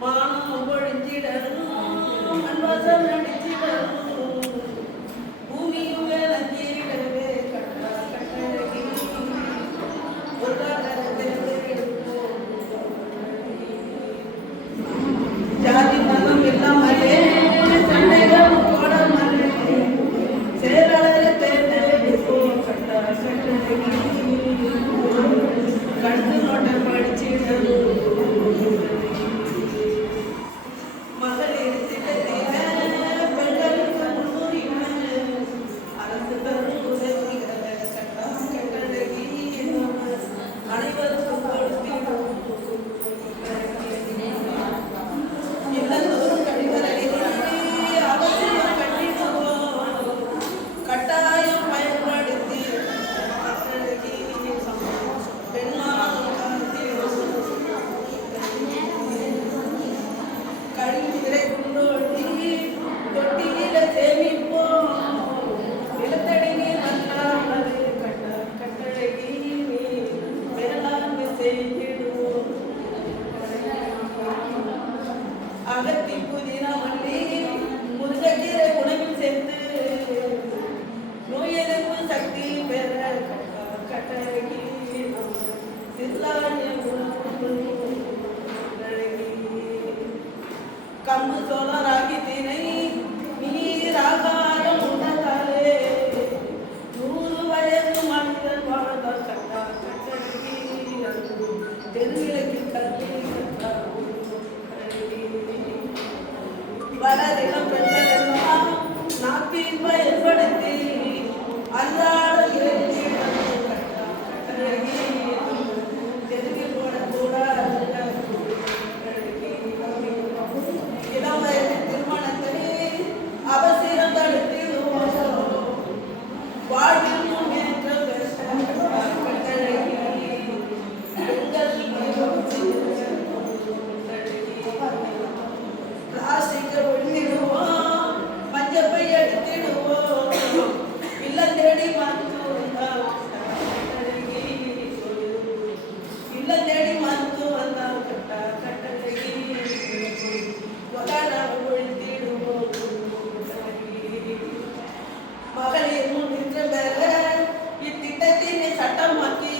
பானம் ஒழிச்சிடணும் அன்பசம் நடிச்சிடணும் கம்பு சோளம் ராகி தினை நீர் ஆகாரம் உண்டதாலே. நூறு வயது மனிதன் வாழ்ந்தார் கட்டார் கட்டடி தெருவிளக்கு கல்வி வளரிடம் நாட்டின் பயன்படுத்தி அல்லா சட்டமாக்கி